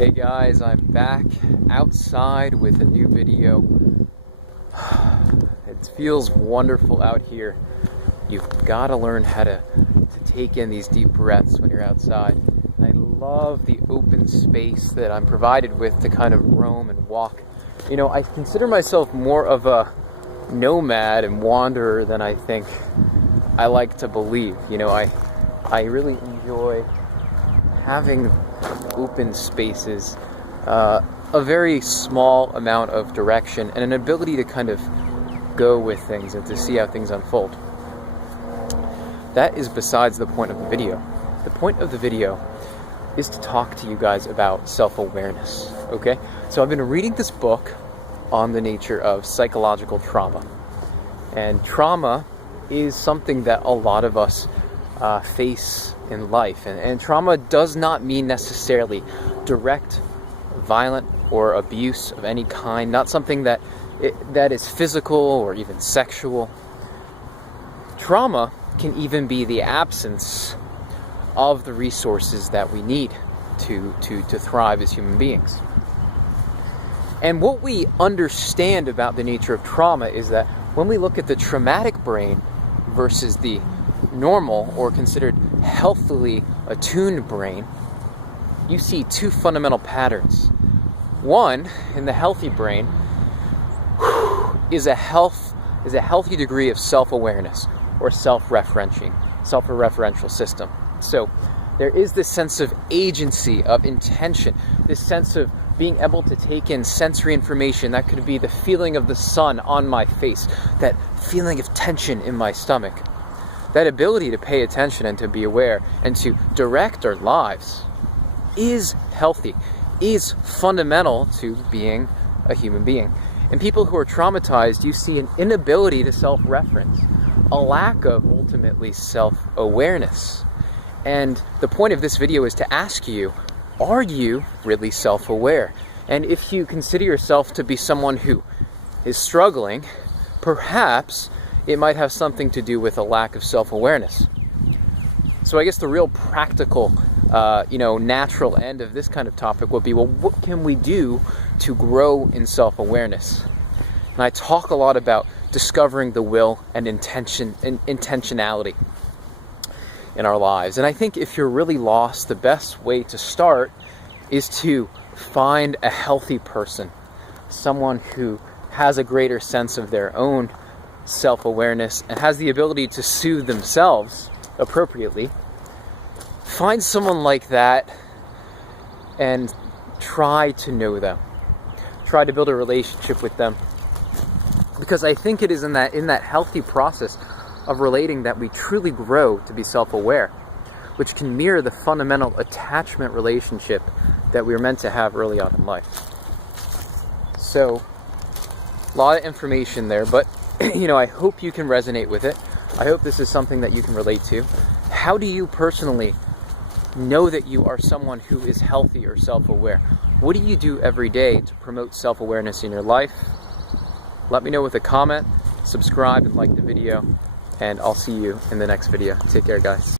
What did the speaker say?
Hey guys, I'm back outside with a new video. It feels wonderful out here. You've got to learn how to take in these deep breaths when you're outside. And I love the open space that I'm provided with to kind of roam and walk. You know, I consider myself more of a nomad and wanderer than I think I like to believe. You know, I really enjoy having open spaces, a very small amount of direction, and an ability to kind of go with things and to see how things unfold. That is besides the point of the video. The point of the video is to talk to you guys about self-awareness, okay? So I've been reading this book on the nature of psychological trauma. And trauma is something that a lot of us face in life. And trauma does not mean necessarily direct, violent, or abuse of any kind. Not something that is physical or even sexual. Trauma can even be the absence of the resources that we need to thrive as human beings. And what we understand about the nature of trauma is that when we look at the traumatic brain versus the normal or considered healthily attuned brain, you see two fundamental patterns. One, in the healthy brain, is a healthy degree of self-awareness or self-referential system. So there is this sense of agency, of intention, this sense of being able to take in sensory information. That could be the feeling of the sun on my face, that feeling of tension in my stomach. That ability to pay attention and to be aware and to direct our lives is healthy, is fundamental to being a human being. In people who are traumatized, you see an inability to self-reference, a lack of ultimately self-awareness. And the point of this video is to ask you, are you really self-aware? And if you consider yourself to be someone who is struggling, perhaps it might have something to do with a lack of self-awareness. So I guess the real practical, natural end of this kind of topic would be, well, what can we do to grow in self-awareness? And I talk a lot about discovering the will and intentionality in our lives. And I think if you're really lost, the best way to start is to find a healthy person, someone who has a greater sense of their own self-awareness and has the ability to soothe themselves appropriately. Find someone like that and try to know them. Try to build a relationship with them. Because I think it is in that healthy process of relating that we truly grow to be self-aware, which can mirror the fundamental attachment relationship that we were meant to have early on in life. So, a lot of information there, but I hope you can resonate with it. I hope this is something that you can relate to. How do you personally know that you are someone who is healthy or self-aware? What do you do every day to promote self-awareness in your life? Let me know with a comment, subscribe and like the video, and I'll see you in the next video. Take care, guys.